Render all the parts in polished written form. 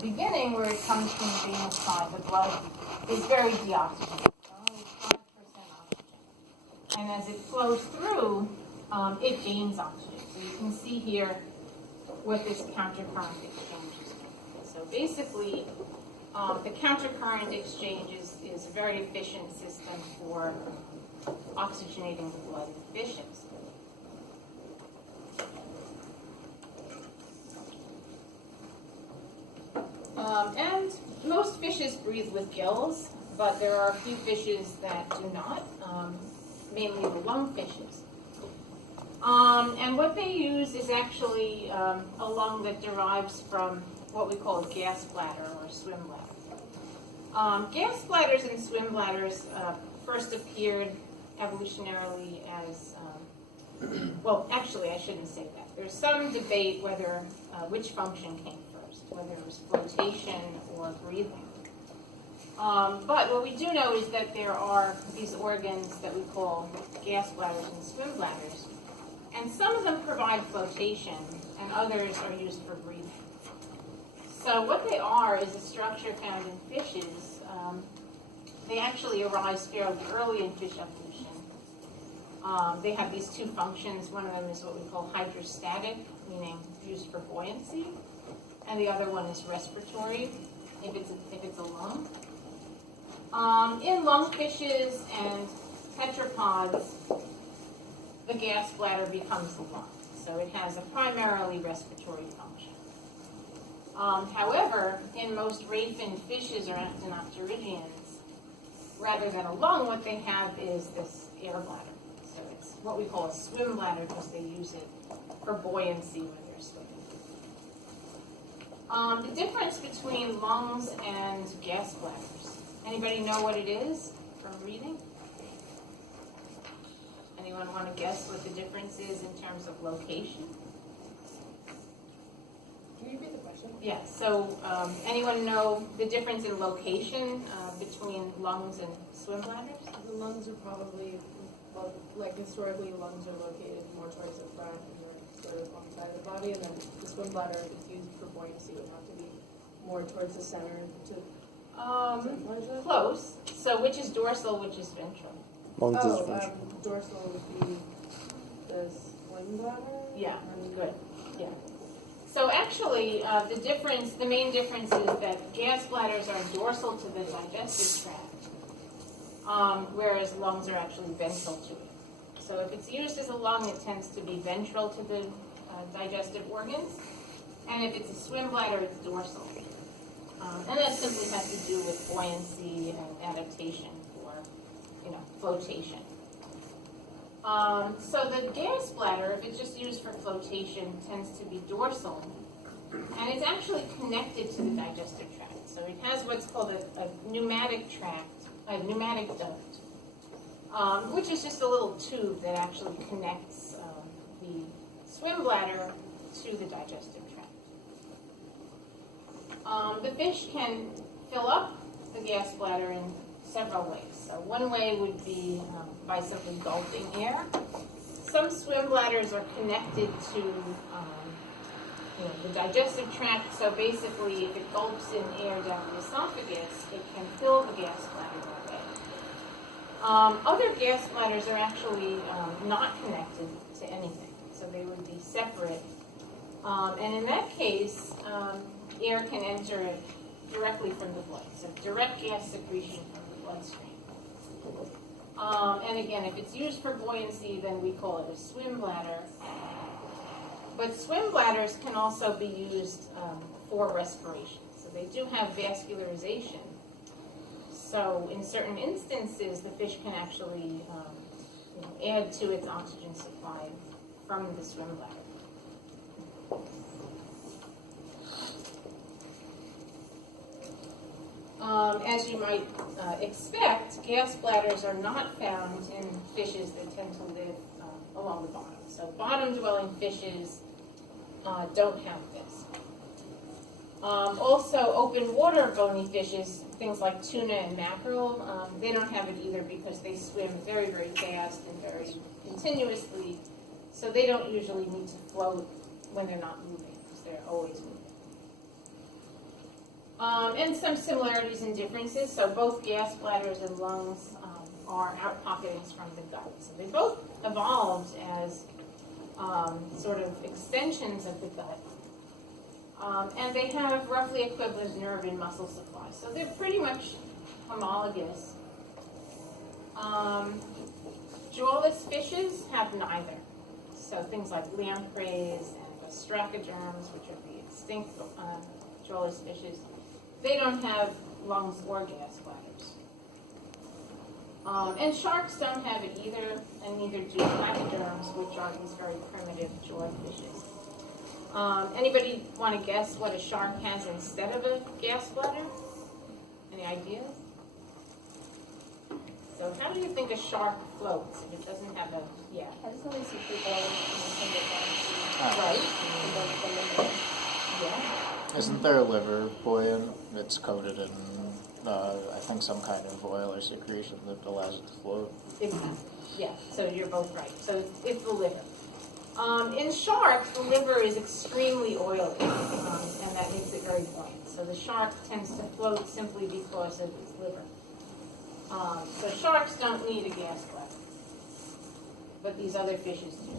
beginning, where it comes from the venous side, the blood is very deoxygenated, only 5% oxygen. And as it flows through, it gains oxygen. So you can see here what this countercurrent exchange is doing. So basically, the countercurrent exchange is a very efficient system for oxygenating the blood in fishes. And most fishes breathe with gills, but there are a few fishes that do not, mainly the lungfishes. And what they use is actually a lung that derives from what we call a gas bladder or swim bladder. Gas bladders and swim bladders first appeared evolutionarily as, well, actually, I shouldn't say that. There's some debate whether which function came first, whether it was flotation or breathing. But what we do know is that there are these organs that we call gas bladders and swim bladders, and some of them provide flotation, and others are used for breathing. So what they are is a structure found in fishes. They actually arise fairly early in fish evolution. They have these two functions. One of them is what we call hydrostatic, meaning used for buoyancy, and the other one is respiratory, if it's a lung. In lungfishes and tetrapods, the gas bladder becomes the lung. So it has a primarily respiratory function. However, in most ray fin fishes or actinopterygians, rather than a lung, what they have is this air bladder. So it's what we call a swim bladder because they use it for buoyancy when they're swimming. The difference between lungs and gas bladders. Anybody know what it is from reading? Anyone want to guess what the difference is in terms of location? Can you repeat the question? Yeah, so anyone know the difference in location between lungs and swim bladders? The lungs are probably, well, like historically, lungs are located more towards the front and more sort of on the side of the body, and then the swim bladder, if it's used for buoyancy, would have to be more towards the center to close. So which is dorsal, which is ventral? Dorsal would be the swim bladder? Yeah, good. Yeah. So actually, the main difference is that gas bladders are dorsal to the digestive tract, whereas lungs are actually ventral to it. So if it's used as a lung, it tends to be ventral to the digestive organs, and if it's a swim bladder, it's dorsal. And that simply has to do with buoyancy and adaptation for, flotation. So the gas bladder, if it's just used for flotation, tends to be dorsal, and it's actually connected to the digestive tract. So it has what's called a pneumatic duct, which is just a little tube that actually connects the swim bladder to the digestive tract. The fish can fill up the gas bladder in several ways. So one way would be by simply gulping air. Some swim bladders are connected to the digestive tract, so basically if it gulps in air down the esophagus, it can fill the gas bladder that way. Other gas bladders are actually not connected to anything, so they would be separate. And in that case, air can enter directly from the blood, so direct gas secretion from the bloodstream. And again, if it's used for buoyancy, then we call it a swim bladder. But swim bladders can also be used for respiration. So they do have vascularization. So in certain instances, the fish can actually add to its oxygen supply from the swim bladder. As you might expect, gas bladders are not found in fishes that tend to live along the bottom. So bottom-dwelling fishes don't have this. Also, open water bony fishes, things like tuna and mackerel, they don't have it either because they swim very, very fast and very continuously. So they don't usually need to float when they're not moving because they're always moving. And some similarities and differences. So both gas bladders and lungs are outpocketings from the gut. So they both evolved as sort of extensions of the gut. And they have roughly equivalent nerve and muscle supply. So they're pretty much homologous. Jawless fishes have neither. So things like lampreys and ostracoderms, which are the extinct jawless fishes, they don't have lungs or gas bladders. And sharks don't have it either, and neither do placoderms, which are these very primitive jawed fishes. Anybody want to guess what a shark has instead of a gas bladder? Any ideas? So how do you think a shark floats if it doesn't have a, yeah, I just only see people in right? Yeah. Isn't their liver buoyant? It's coated in, I think, some kind of oil or secretion that allows it to float. Exactly. Yeah, so you're both right. So it's the liver. In sharks, the liver is extremely oily, and that makes it very buoyant. So the shark tends to float simply because of its liver. So sharks don't need a gas bladder, but these other fishes do.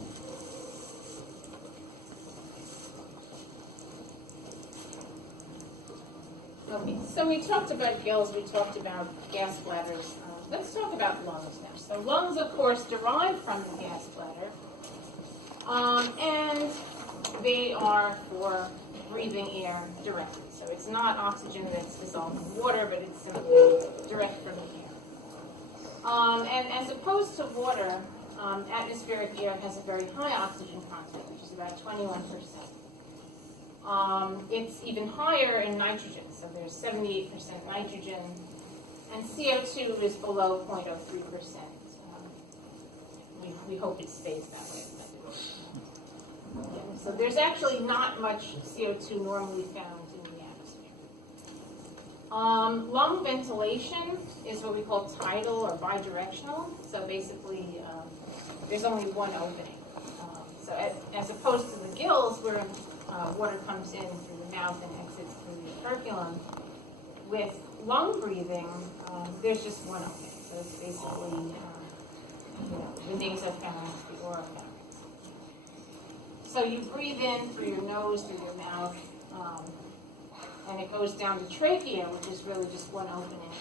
Okay, so we talked about gills, we talked about gas bladders. Let's talk about lungs now. So lungs, of course, derive from the gas bladder, and they are for breathing air directly. So it's not oxygen that's dissolved in water, but it's simply direct from the air. And as opposed to water, atmospheric air has a very high oxygen content, which is about 21%. It's even higher in nitrogen, so there's 78% nitrogen, and CO2 is below 0.03%. We hope it stays that way. Yeah, so there's actually not much CO2 normally found in the atmosphere. Lung ventilation is what we call tidal or bidirectional. So basically, there's only one opening. So as opposed to the gills, where water comes in through the mouth and exits through the operculum, with lung breathing, there's just one opening. So it's basically the nasopharynx, the oropharynx. So you breathe in through your nose, through your mouth, and it goes down to trachea, which is really just one opening.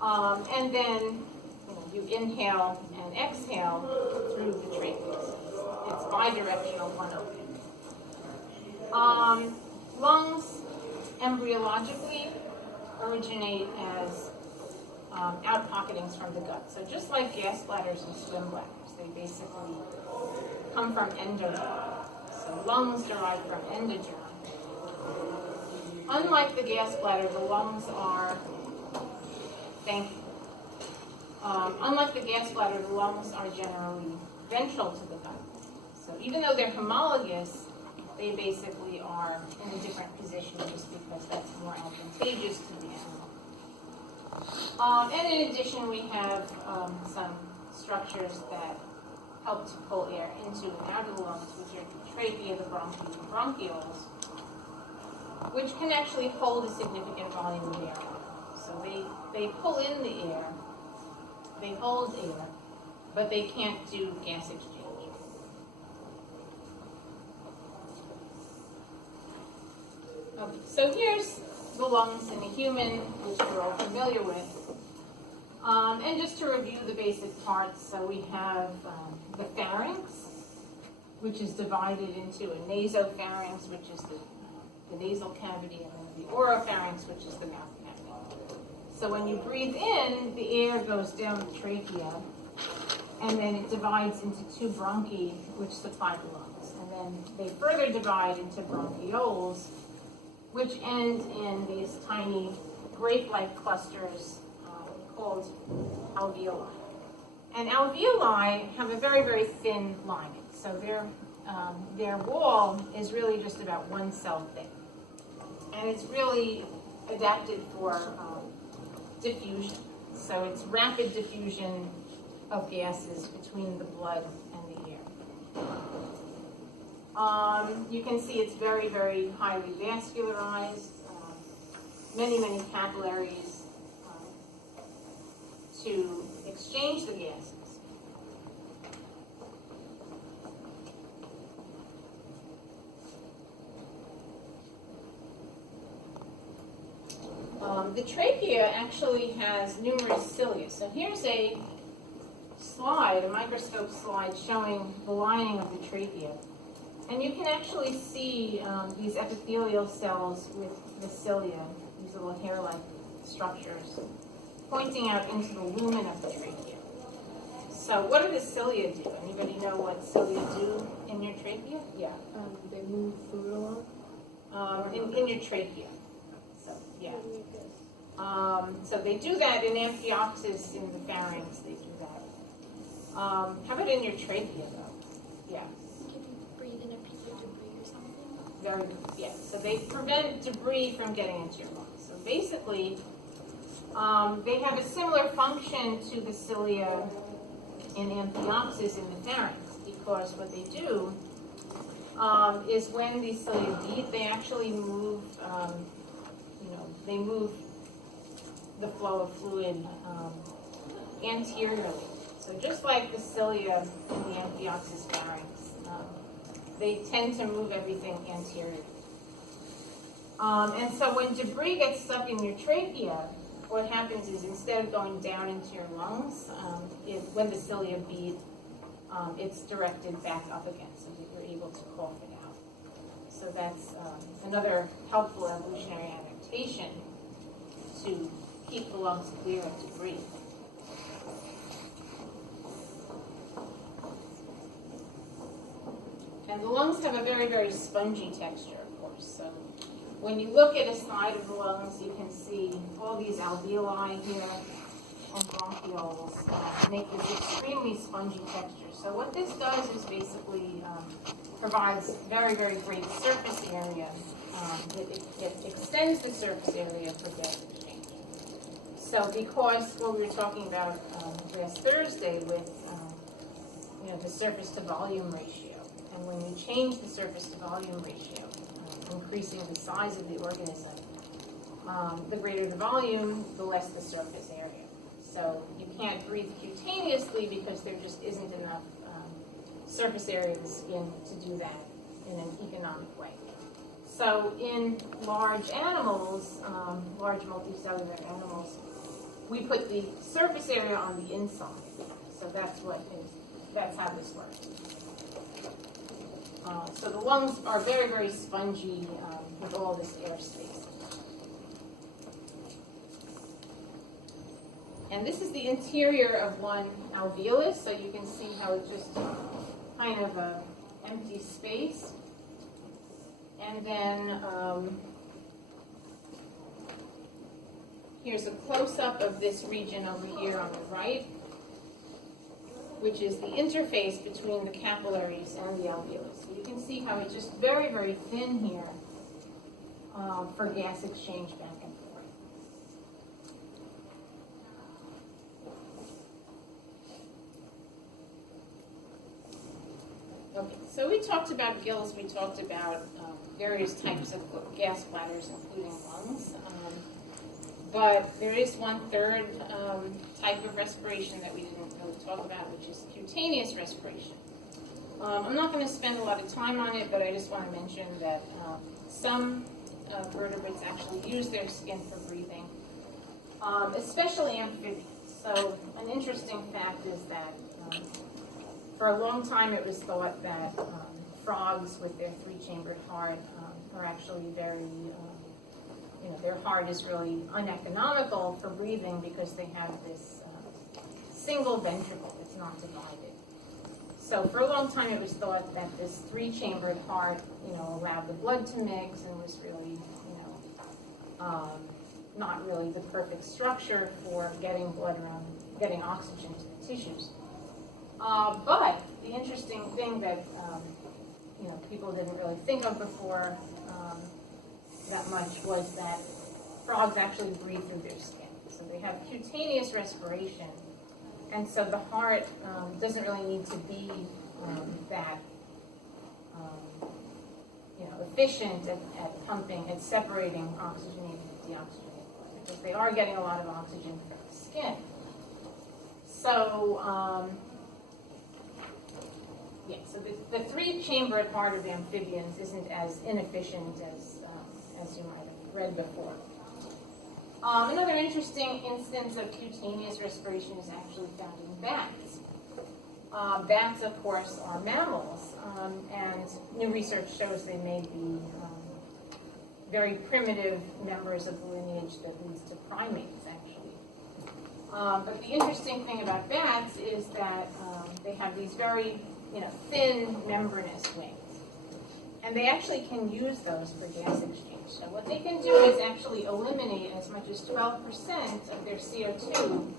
And then you inhale and exhale through the trachea. It's bidirectional, one opening. Lungs embryologically originate as outpocketings from the gut. So just like gas bladders and swim bladders, they basically come from endoderm. So lungs derive from endoderm. Unlike the gas bladder, the lungs are, unlike the gas bladder, the lungs are generally ventral to the gut. So even though they're homologous, they basically are in a different position just because that's more advantageous to the animal. And in addition, we have some structures that help to pull air into and out of the lungs, which are the trachea, the bronchi, and bronchioles, which can actually hold a significant volume of air. So they pull in the air, they hold air, but they can't do gas exchange. Okay, so here's the lungs in a human, which we're all familiar with. And just to review the basic parts, so we have the pharynx, which is divided into a nasopharynx, which is the nasal cavity, and then the oropharynx, which is the mouth cavity. So when you breathe in, the air goes down the trachea, and then it divides into two bronchi, which supply the lungs. And then they further divide into bronchioles, which end in these tiny grape-like clusters called alveoli. And alveoli have a very, very thin lining. So their wall is really just about 1 cell thick. And it's really adapted for diffusion. So it's rapid diffusion of gases between the blood and the air. You can see it's very, very highly vascularized. many, many capillaries to exchange the gases. The trachea actually has numerous cilia. So here's a slide, a microscope slide showing the lining of the trachea. And you can actually see these epithelial cells with the cilia, these little hair-like structures, pointing out into the lumen of the trachea. So what do the cilia do? Anybody know what cilia do in your trachea? Yeah. They move food along. In your trachea. So, yeah. So they do that in amphioxus in the pharynx, they do that. How about in your trachea though? Yeah. Can you breathe in a piece of debris or something? Very good. Yeah. So they prevent debris from getting into your lungs. So basically, they have a similar function to the cilia in amphioxus in the pharynx, because what they do is when these cilia beat, they actually move, they move the flow of fluid anteriorly. So just like the cilia in the amphioxus pharynx, they tend to move everything anteriorly. And so when debris gets stuck in your trachea, what happens is instead of going down into your lungs, when the cilia beat, it's directed back up again so that you're able to cough it out. So that's another helpful evolutionary adaptation to keep the lungs clear of debris. And the lungs have a very, very spongy texture, of course. So when you look at a side of the lungs, you can see all these alveoli here and bronchioles make this extremely spongy texture. So what this does is basically provides very, very great surface area. It extends the surface area for gas exchange. So because what we were talking about last Thursday with the surface to volume ratio, and when we change the surface to volume ratio, increasing the size of the organism, the greater the volume, the less the surface area. So you can't breathe cutaneously because there just isn't enough surface area of the skin to do that in an economic way. So in large animals, large multicellular animals, we put the surface area on the inside. So that's how this works. So the lungs are very, very spongy with all this air space. And this is the interior of one alveolus, so you can see how it's just kind of an empty space. And then here's a close-up of this region over here on the right, which is the interface between the capillaries and the alveolus. So you can see how it's just very, very thin here for gas exchange back and forth. Okay, so we talked about gills, we talked about various types of gas bladders, including lungs. But there is one third type of respiration that we didn't really talk about, which is cutaneous respiration. I'm not going to spend a lot of time on it, but I just want to mention that some vertebrates actually use their skin for breathing, especially amphibians. So an interesting fact is that for a long time it was thought that frogs with their three-chambered heart are actually very their heart is really uneconomical for breathing because they have this single ventricle that's not divided. So for a long time it was thought that this three-chambered heart, allowed the blood to mix and was really, not really the perfect structure for getting blood around, getting oxygen to the tissues. But the interesting thing that, people didn't really think of before that much was that frogs actually breathe through their skin. So they have cutaneous respiration. And so the heart doesn't really need to be that efficient at pumping, at separating oxygenated deoxygenated, because they are getting a lot of oxygen from the skin. So, yeah, so the three-chambered heart of amphibians isn't as inefficient as you might have read before. Another interesting instance of cutaneous respiration is actually found in bats. Bats, of course, are mammals, and new research shows they may be very primitive members of the lineage that leads to primates, actually. But the interesting thing about bats is that they have these very thin membranous wings. And they actually can use those for gas exchange. So what they can do is actually eliminate as much as 12% of their CO2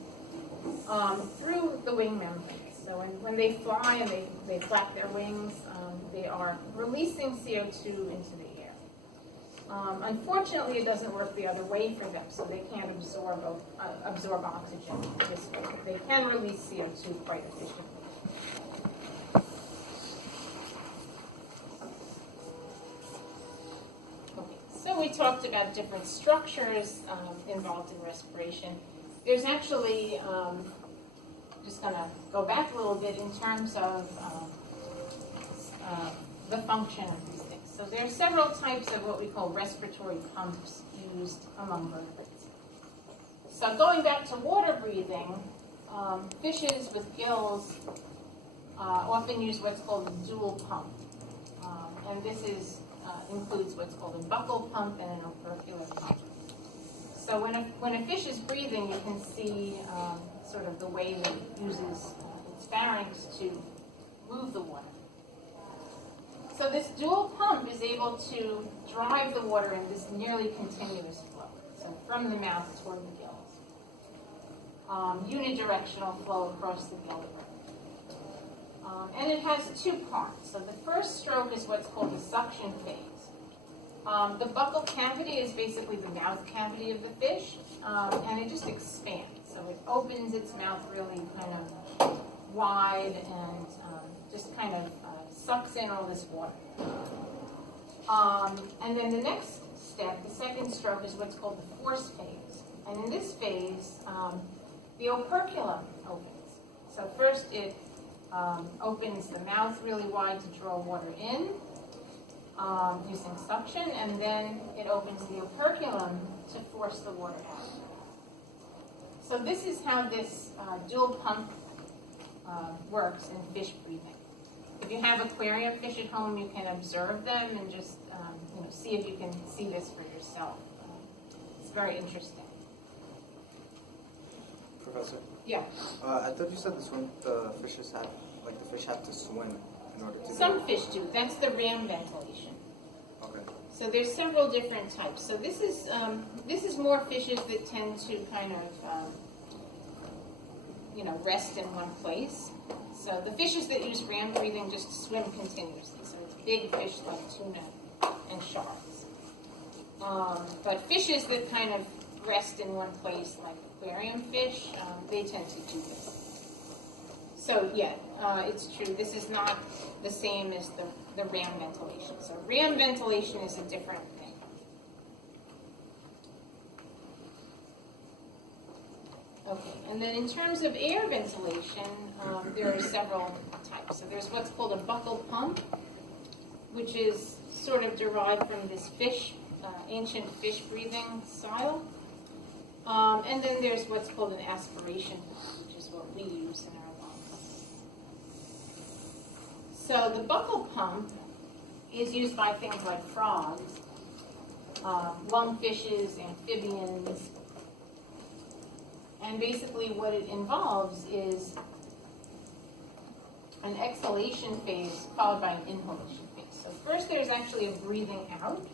through the wing membranes. So when they fly and they flap their wings, they are releasing CO2 into the air. Unfortunately, it doesn't work the other way for them, so they can't absorb oxygen this way. But they can release CO2 quite efficiently. So we talked about different structures involved in respiration. There's actually, just going to go back a little bit in terms of the function of these things. So there are several types of what we call respiratory pumps used among vertebrates. So going back to water breathing, fishes with gills often use what's called a dual pump. And this includes what's called a buccal pump and an opercular pump. So when a fish is breathing, you can see sort of the way that it uses its pharynx to move the water. So this dual pump is able to drive the water in this nearly continuous flow, so from the mouth toward the gills. Unidirectional flow across the gill. And it has two parts. So the first stroke is what's called the suction phase. The buccal cavity is basically the mouth cavity of the fish, and it just expands. So it opens its mouth really kind of wide and just kind of sucks in all this water. And then the next step, the second stroke, is what's called the force phase. And in this phase, the operculum opens. So first it opens the mouth really wide to draw water in using suction, and then it opens the operculum to force the water out. So this is how this dual pump works in fish breathing. If you have aquarium fish at home, you can observe them and just see if you can see this for yourself. It's very interesting. Professor? Yeah. I thought you said the fishes have, the fish have to swim in order to. Some fish do. That's the ram ventilation. Okay. So there's several different types. So this is more fishes that tend to kind of rest in one place. So the fishes that use ram breathing just swim continuously. So it's big fish like tuna and sharks. But fishes that kind of rest in one place, like aquarium fish, they tend to do this. So yeah, it's true. This is not the same as the ram ventilation. So ram ventilation is a different thing. Okay, and then in terms of air ventilation, there are several types. So there's what's called a buccal pump, which is sort of derived from this ancient fish breathing style. And then there's what's called an aspiration pump, which is what we use in our lungs. So the buccal pump is used by things like frogs, lungfishes, amphibians, and basically what it involves is an exhalation phase followed by an inhalation phase. So first there's actually a breathing out,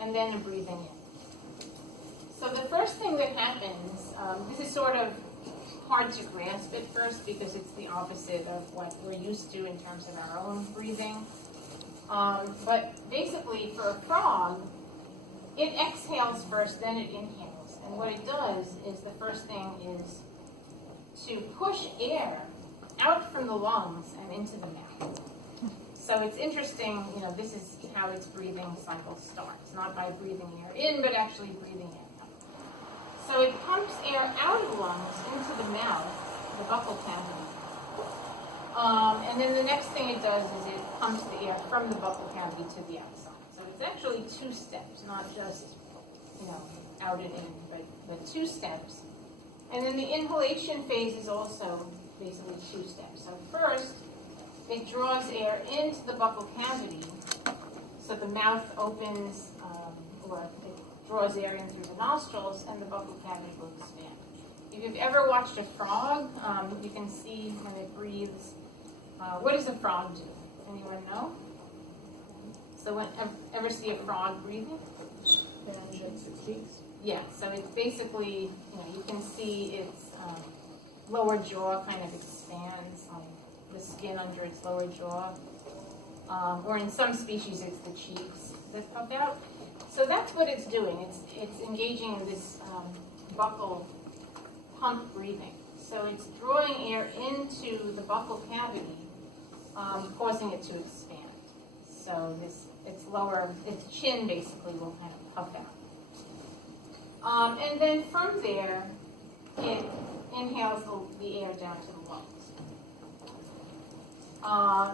and then a breathing in. So the first thing that happens, this is sort of hard to grasp at first because it's the opposite of what we're used to in terms of our own breathing. But basically for a frog, it exhales first, then it inhales. And what it does is the first thing is to push air out from the lungs and into the mouth. So it's interesting, this is how its breathing cycle starts, not by breathing air in, but actually breathing air out. So it pumps air out of the lungs into the mouth, the buccal cavity. And then the next thing it does is it pumps the air from the buccal cavity to the outside. So it's actually 2 steps, not just, out and in, but 2 steps. And then the inhalation phase is also basically 2 steps. So first, it draws air into the buccal cavity, so the mouth opens, or it draws air in through the nostrils, and the buccal cavity will expand. If you've ever watched a frog, you can see when it breathes. What does a frog do? Anyone know? So ever see a frog breathing? Shakes its cheeks. Yeah, so it's basically, you can see its lower jaw kind of expands, like the skin under its lower jaw. Or in some species, it's the cheeks that puff out. So that's what it's doing. It's engaging in this buccal pump breathing. So it's drawing air into the buccal cavity, causing it to expand. So its chin basically will kind of puff out. And then from there, it inhales the air down to the lungs.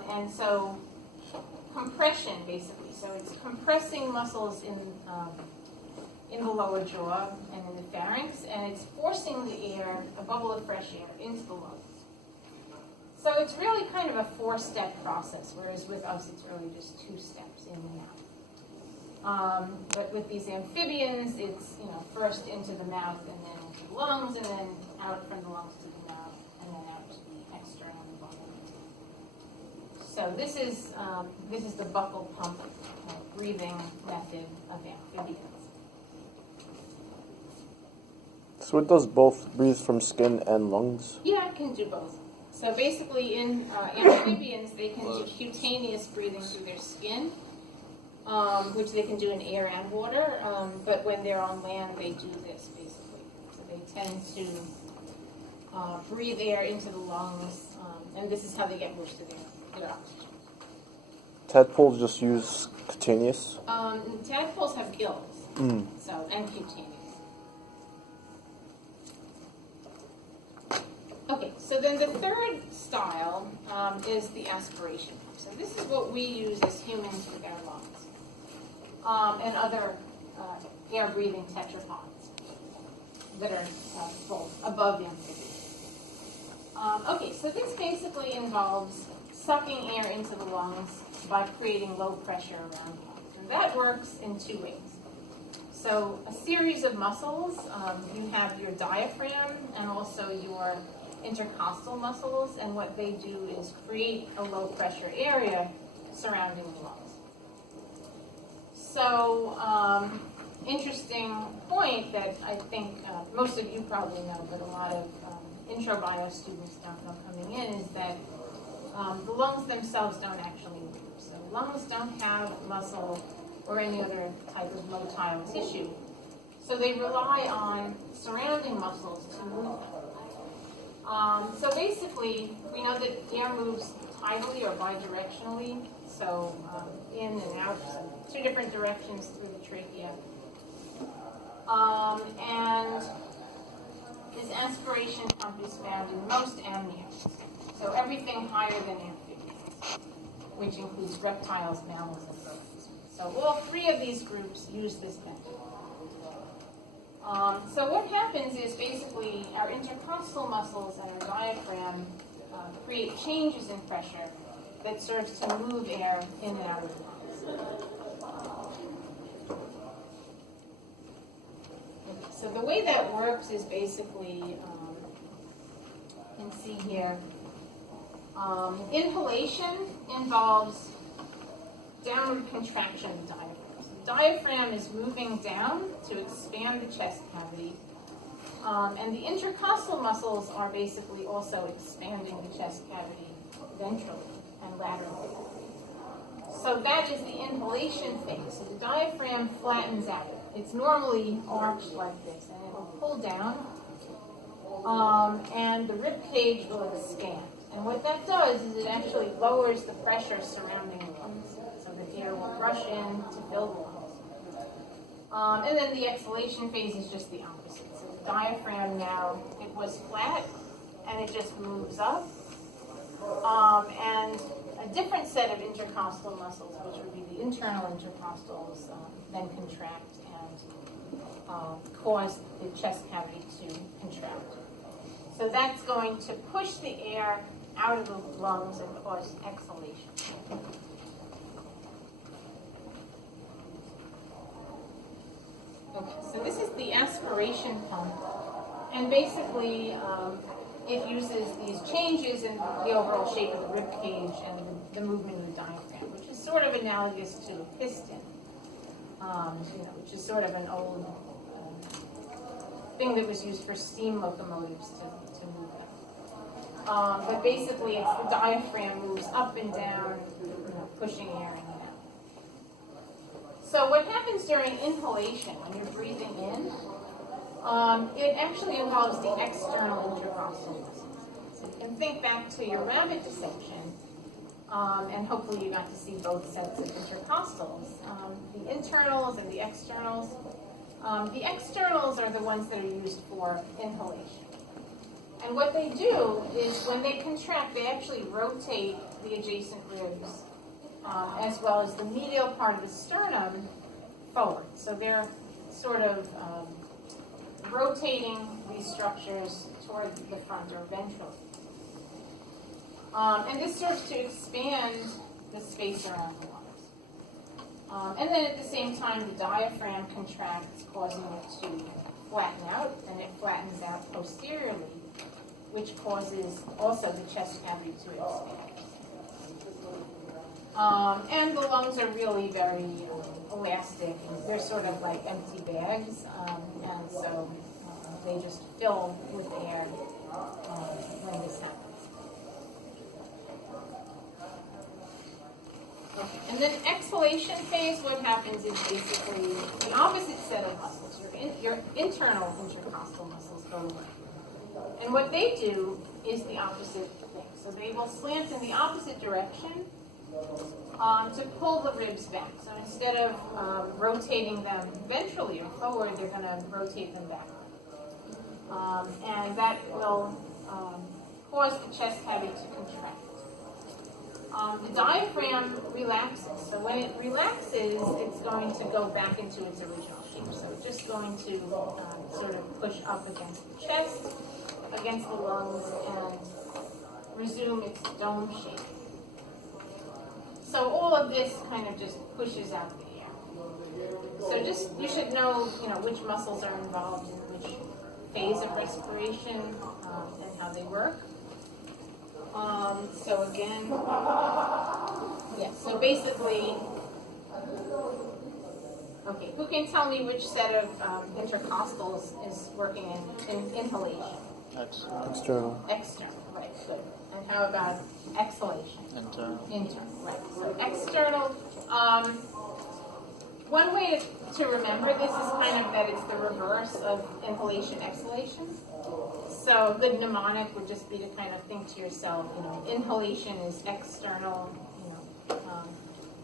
And so compression, basically. So it's compressing muscles in the lower jaw and in the pharynx, and it's forcing the air, a bubble of fresh air, into the lungs. So it's really kind of a 4-step process, whereas with us it's really just 2 steps in and out. But with these amphibians, it's first into the mouth and then into the lungs, and then out from the lungs to the mouth, and then out to the external body. So this is the buccal pump breathing method of amphibians. So it does both breathe from skin and lungs? Yeah, it can do both. So basically in amphibians, they can do cutaneous breathing through their skin, which they can do in air and water, but when they're on land, they do this, basically. So they tend to breathe air into the lungs, and this is how they get most of their oxygen. Tadpoles just use cutaneous? Tadpoles have gills, and cutaneous. Okay, so then the third style is the aspiration. So this is what we use as humans with our lungs and other air-breathing tetrapods that are both above amphibians. Okay, so this basically involves sucking air into the lungs by creating low pressure around the lungs. And that works in 2 ways. So a series of muscles, you have your diaphragm and also your intercostal muscles, and what they do is create a low pressure area surrounding the lungs. So, interesting point that I think most of you probably know, but a lot of intro bio students don't know coming in, is that the lungs themselves don't actually move. So lungs don't have muscle or any other type of motile tissue. So they rely on surrounding muscles to move them. So basically, we know that air moves tidally or bidirectionally, so in and out, 2 different directions through the trachea. And this aspiration pump is found in most amniotes, so everything higher than amphibians, which includes reptiles, mammals, and birds. So all 3 of these groups use this method. So what happens is basically our intercostal muscles and our diaphragm create changes in pressure that serves to move air in and out of the lungs. So the way that works is basically, you can see here, inhalation involves downward contraction of the diaphragm. The diaphragm is moving down to expand the chest cavity, and the intercostal muscles are basically also expanding the chest cavity ventrally and laterally. So that is the inhalation phase. So the diaphragm flattens out. It's normally arched like this, and it will pull down, and the rib cage will expand. And what that does is it actually lowers the pressure surrounding the lungs, so the air will rush in to fill the lungs. And then the exhalation phase is just the opposite. So the diaphragm now, it was flat, and it just moves up. And a different set of intercostal muscles, which would be the internal intercostals, then contract and cause the chest cavity to contract. So that's going to push the air out of the lungs and cause exhalation. Okay, so this is the aspiration pump, and basically it uses these changes in the overall shape of the rib cage and the movement of the diaphragm, which is sort of analogous to a piston, which is sort of an old thing that was used for steam locomotives to move them. But basically, it's the diaphragm moves up and down, pushing air in and out. So what happens during inhalation, when you're breathing in, it actually involves the external intercostal muscles. So you can think back to your rabbit dissection, and hopefully you got to see both sets of intercostals, the internals and the externals. The externals are the ones that are used for inhalation. And what they do is when they contract, they actually rotate the adjacent ribs as well as the medial part of the sternum forward. So they're sort of rotating these structures toward the front or ventrally. And this serves to expand the space around the lungs. And then at the same time, the diaphragm contracts, causing it to flatten out, and it flattens out posteriorly, which causes also the chest cavity to expand. And the lungs are really very elastic. They're sort of like empty bags, and so they just fill with air when this happens. Okay. And then exhalation phase, what happens is basically the opposite set of muscles. Your internal intercostal muscles go away. And what they do is the opposite thing. So they will slant in the opposite direction to pull the ribs back. So instead of rotating them ventrally or forward, they're going to rotate them back. And that will cause the chest cavity to contract. The diaphragm relaxes. So when it relaxes, it's going to go back into its original shape. So it's just going to sort of push up against the chest, against the lungs, and resume its dome shape. So all of this kind of just pushes out the air. So just, you should know, which muscles are involved in which phase of respiration and how they work. So again, so basically, okay, who can tell me which set of intercostals is working in inhalation? External. External, right, good. And how about exhalation? Internal. Internal, right. So external, one way to remember this is kind of that it's the reverse of inhalation, exhalation. So a good mnemonic would just be to kind of think to yourself, inhalation is external,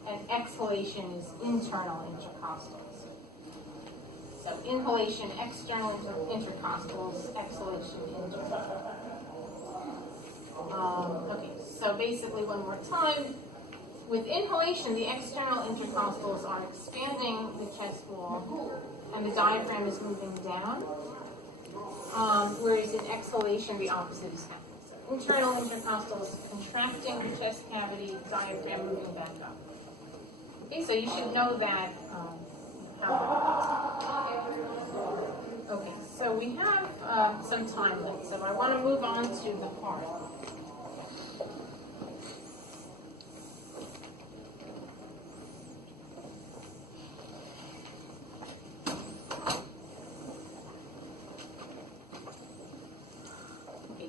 and exhalation is internal intercostals. So inhalation, external intercostals, exhalation, internal. Okay, so basically one more time. With inhalation, the external intercostals are expanding the chest wall, and the diaphragm is moving down. Whereas in exhalation, the opposite is happening. So internal intercostals contracting the chest cavity, diaphragm moving back up. Okay, so you should know that. Okay, so we have some time left, so I want to move on to the heart.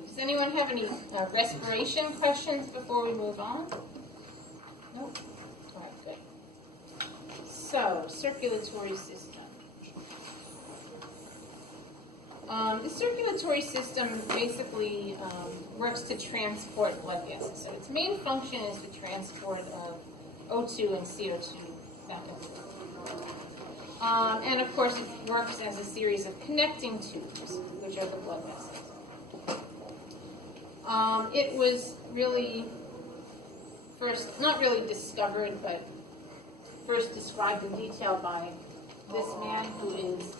Does anyone have any respiration questions before we move on? Nope. All right, good. So, circulatory system. The circulatory system basically works to transport blood gases. So its main function is the transport of O2 and CO2 back and forth. And of course, it works as a series of connecting tubes, which are the blood vessels. It was really first, not really discovered, but first described in detail by this man who is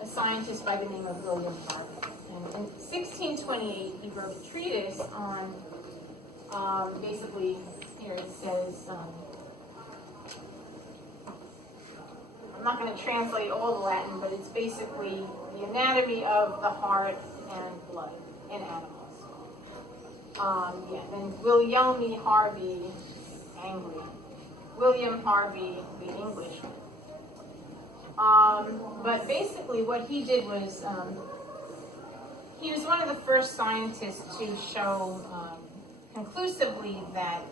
a scientist by the name of William Harvey. And in 1628, he wrote a treatise on, basically, here it says, I'm not going to translate all the Latin, but it's basically the anatomy of the heart and blood in animals. Then William Harvey, angry. William Harvey, the Englishman. But basically what he did was, he was one of the first scientists to show conclusively that,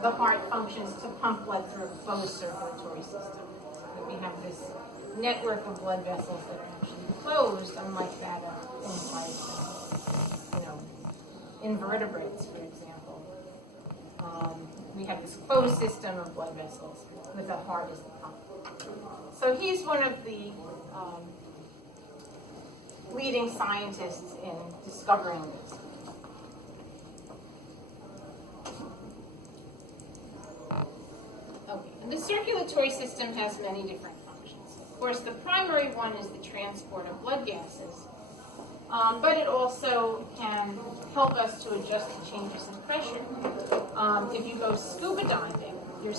the heart functions to pump blood through a closed circulatory system. That we have this network of blood vessels that are actually closed, unlike that of things like, invertebrates, for example. We have this closed system of blood vessels with the heart as the pump. So he's one of the leading scientists in discovering this. Okay, and the circulatory system has many different functions. Of course, the primary one is the transport of blood gases, but it also can help us to adjust to changes in pressure. If you go scuba diving, your